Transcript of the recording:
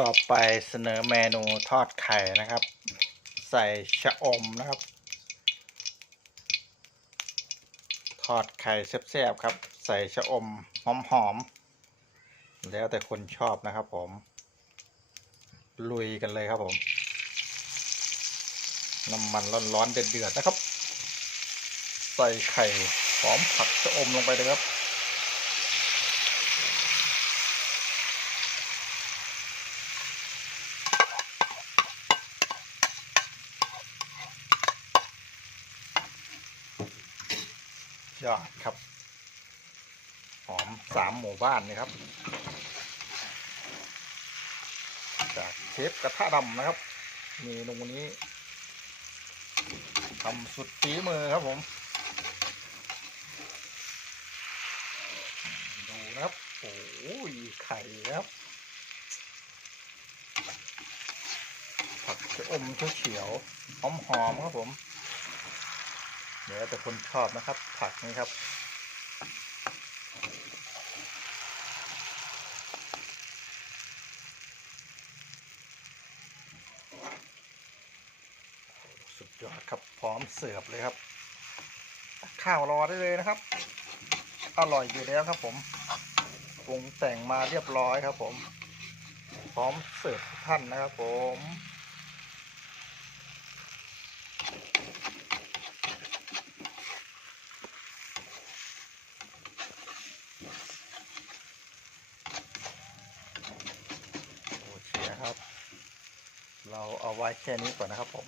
ต่อไปเสนอเมนูทอดไข่นะครับ ใส่ชะอมนะครับ ทอดไข่แซ่บๆครับ ใส่ชะอมหอมๆแล้วแต่คนชอบนะครับผม ลุยกันเลยครับผม น้ำมันร้อนๆเดือดๆนะครับ ใส่ไข่หอมผักชะอมลงไปเลยครับ ยอดครับ หอมสามหมู่บ้านนี่ครับ จากเชฟกระทะดำนะครับ เมนูนี้ทำสุดฝีมือครับผม ดูนะครับ โอ้ยไข่ครับ ผักชะอมเขียวหอมๆครับผม เดี๋ยวแต่คนชอบนะครับ ผักนี้ครับ สุดยอดครับพร้อมเสิร์ฟเลยครับ ข้าวรอได้เลยนะครับ อร่อยอยู่แล้วครับผมปรุงแต่งมาเรียบร้อยครับผม พร้อมเสิร์ฟท่านนะครับผม ครับ เราเอาไว้แค่นี้ก่อนนะครับผม